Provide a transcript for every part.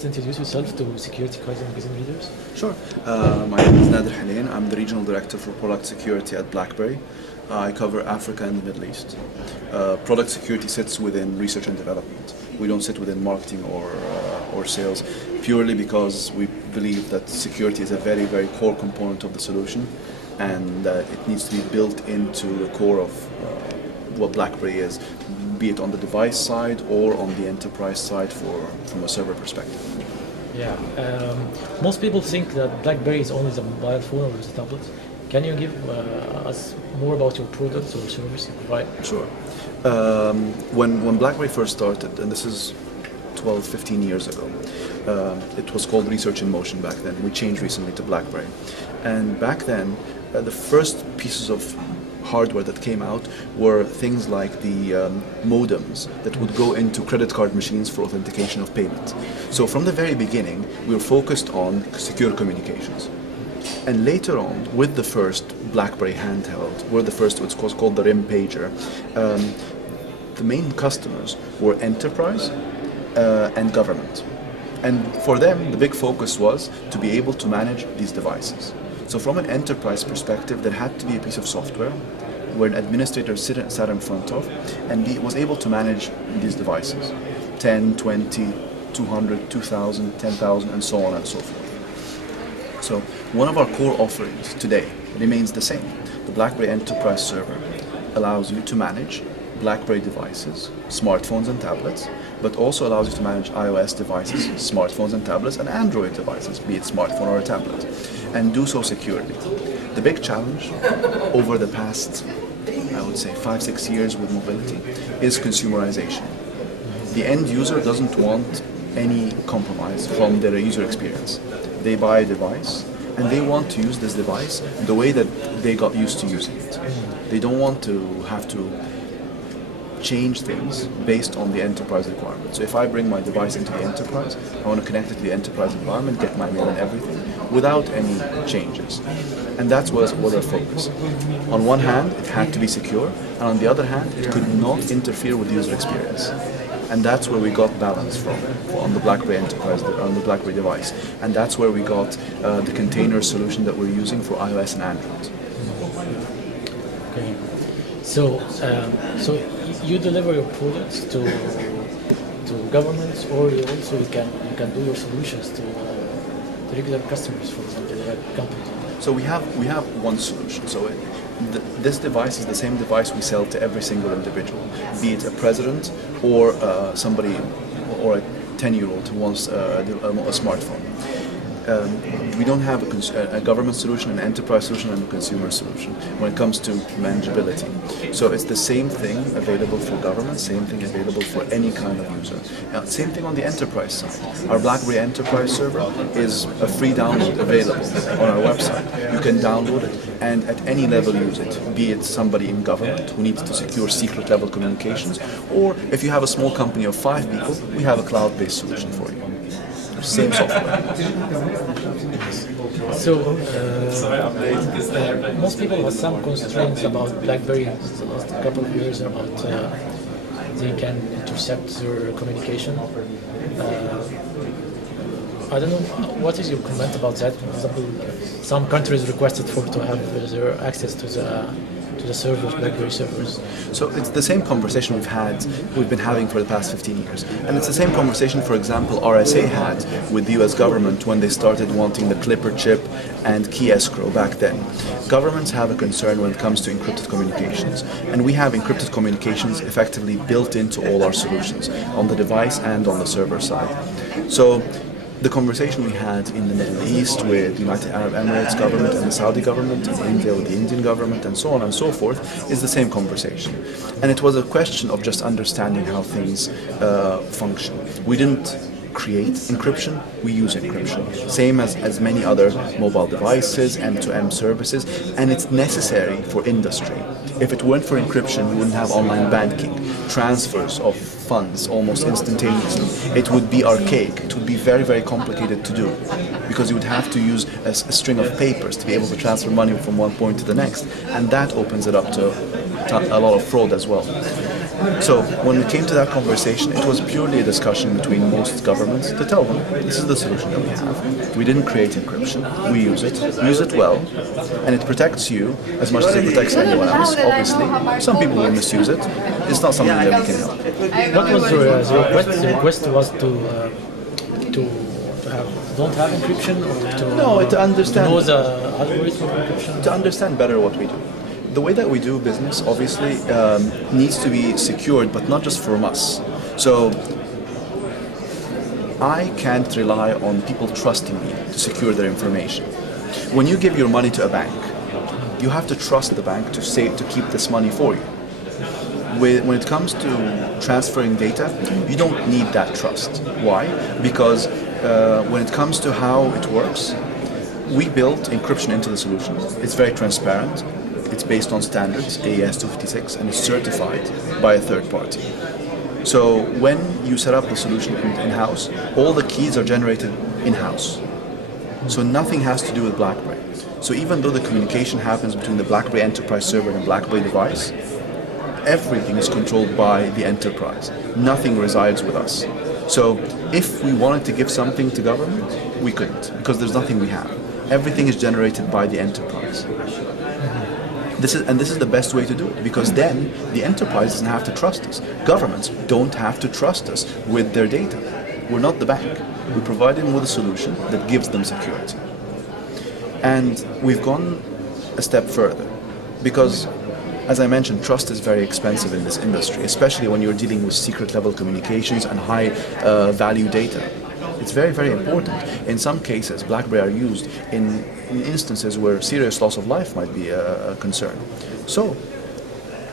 Introduce yourself to security cards and magazine readers. Sure. My name is Nader hanein. I'm the Regional Director for Product Security at Blackberry. I cover Africa and the Middle East. Product security sits within research and development. We don't sit within marketing or sales, purely because we believe that security is a very, very core component of the solution, and it needs to be built into the core of what Blackberry is, be it on the device side or on the enterprise side from a server perspective. Yeah, most people think that Blackberry is only the mobile phone or the tablet. Can you give us more about your products or service you provide? Sure. When Blackberry first started, and this is 12, 15 years ago, it was called Research in Motion back then. We changed recently to Blackberry. And back then, the first pieces of hardware that came out were things like the modems that would go into credit card machines for authentication of payment. So from the very beginning, we were focused on secure communications. And later on, with the first Blackberry handheld, we're the first, what's called the RIM pager, the main customers were enterprise and government. And for them, the big focus was to be able to manage these devices. So from an enterprise perspective, there had to be a piece of software where an administrator sat in front of and was able to manage these devices. 10, 20, 200, 2,000, 10,000, and so on and so forth. So one of our core offerings today remains the same. The Blackberry Enterprise Server allows you to manage Blackberry devices, smartphones and tablets, but also allows you to manage iOS devices, smartphones and tablets, and Android devices, be it smartphone or a tablet, and do so securely. The big challenge over the past, I would say, 5-6 years with mobility is consumerization. The end user doesn't want any compromise from their user experience. They buy a device and they want to use this device the way that they got used to using it. They don't want to have to change things based on the enterprise requirements. So if I bring my device into the enterprise, I want to connect it to the enterprise environment, get my mail and everything, without any changes. And that's what our focus. On one hand, it had to be secure, and on the other hand, it could not interfere with user experience. And that's where we got balance from on the Blackberry Enterprise, on the Blackberry device. And that's where we got the container solution that we're using for iOS and Android. Okay. So you deliver your products to governments, or you can do your solutions to regular customers, for example, like companies. So we have one solution. So this device is the same device we sell to every single individual, be it a president or somebody or a 10-year-old who wants a smartphone. We don't have a government solution, an enterprise solution, and a consumer solution when it comes to manageability. So it's the same thing available for government, same thing available for any kind of user. Now, same thing on the enterprise side. Our Blackberry Enterprise Server is a free download available on our website. You can download it and at any level use it, be it somebody in government who needs to secure secret level communications, or if you have a small company of 5 people, we have a cloud-based solution for you. Same software. So most people have some constraints about Blackberry the last couple of years about they can intercept their communication. I don't know, what is your comment about that? For example, some countries requested to have their access to the servers, Blackberry servers. So it's the same conversation we've been having for the past 15 years. And it's the same conversation, for example, RSA had with the US government when they started wanting the Clipper chip and key escrow back then. Governments have a concern when it comes to encrypted communications. And we have encrypted communications effectively built into all our solutions, on the device and on the server side. So the conversation we had in the Middle East with the United Arab Emirates government and the Saudi government, in India with the Indian government, and so on and so forth, is the same conversation. And it was a question of just understanding how things function. We didn't create encryption, we use encryption. Same as many other mobile devices, end-to-end services, and it's necessary for industry. If it weren't for encryption, we wouldn't have online banking, transfers of funds almost instantaneously. It would be archaic. It would be very, very complicated to do because you would have to use a string of papers to be able to transfer money from one point to the next, and that opens it up to a lot of fraud as well. So when we came to that conversation, it was purely a discussion between most governments to tell them this is the solution that we have. We didn't create encryption. We use it well, and it protects you as much as it protects anyone else. Obviously, some people will misuse it. It's not something that we can help. What was the request? The request was to have don't have encryption or to No, to understand. know the algorithm of encryption. To understand better what we do. The way that we do business obviously needs to be secured, but not just from us. So I can't rely on people trusting me to secure their information. When you give your money to a bank, you have to trust the bank to keep this money for you. When it comes to transferring data, you don't need that trust. Why? Because when it comes to how it works, we built encryption into the solution. It's very transparent. It's based on standards, AES 256, and it's certified by a third party. So when you set up the solution in-house, all the keys are generated in-house. So nothing has to do with BlackBerry. So even though the communication happens between the BlackBerry enterprise server and the BlackBerry device, everything is controlled by the enterprise. Nothing resides with us. So if we wanted to give something to government, we couldn't, because there's nothing we have. Everything is generated by the enterprise. This is the best way to do it, because then the enterprise doesn't have to trust us. Governments don't have to trust us with their data. We're not the bank. We provide them with a solution that gives them security. And we've gone a step further, because as I mentioned, trust is very expensive in this industry, especially when you're dealing with secret level communications and high value data. It's very, very important. In some cases, BlackBerry are used in instances where serious loss of life might be a concern. So,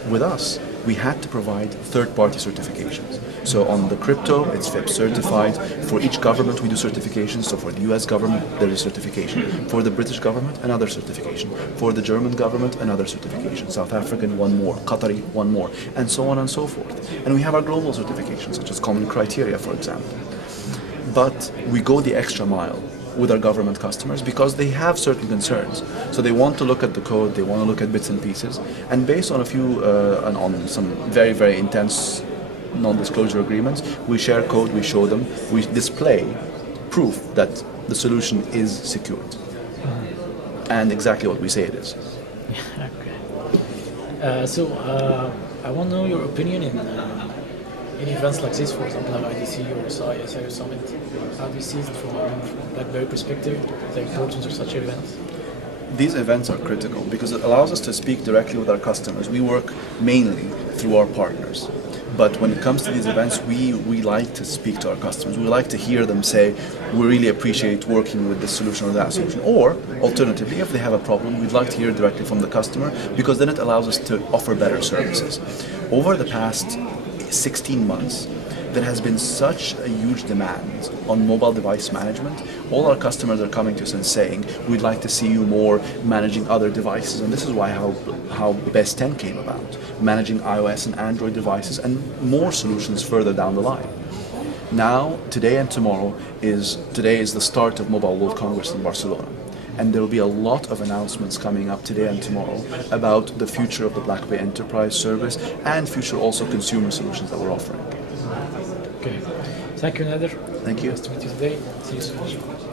with us, we had to provide third-party certifications. So on the crypto, it's FIPS certified. For each government, we do certifications. So for the US government, there is certification. For the British government, another certification. For the German government, another certification. South African, one more. Qatari, one more. And so on and so forth. And we have our global certifications, such as common criteria, for example. But we go the extra mile with our government customers because they have certain concerns. So they want to look at the code, they want to look at bits and pieces, and based on a few, on some very, very intense non-disclosure agreements, we share code, we show them, we display proof that the solution is secured. And exactly what we say it is. Okay. So I want to know your opinion in events like this, for example, like IDC or SIO Summit. How do you see it from BlackBerry perspective, the importance of such events? These events are critical because it allows us to speak directly with our customers. We work mainly through our partners. But when it comes to these events, we like to speak to our customers. We like to hear them say, we really appreciate working with this solution or that solution. Or, alternatively, if they have a problem, we'd like to hear directly from the customer because then it allows us to offer better services. Over the past 16 months, there has been such a huge demand on mobile device management. All our customers are coming to us and saying, we'd like to see you more managing other devices. And this is why how Best 10 came about, managing iOS and Android devices and more solutions further down the line. Now, today and tomorrow today is the start of Mobile World Congress in Barcelona. And there will be a lot of announcements coming up today and tomorrow about the future of the BlackBerry Enterprise service and future also consumer solutions that we're offering. Okay. Thank you, Nader. Thank you. Nice to meet you today. See you soon.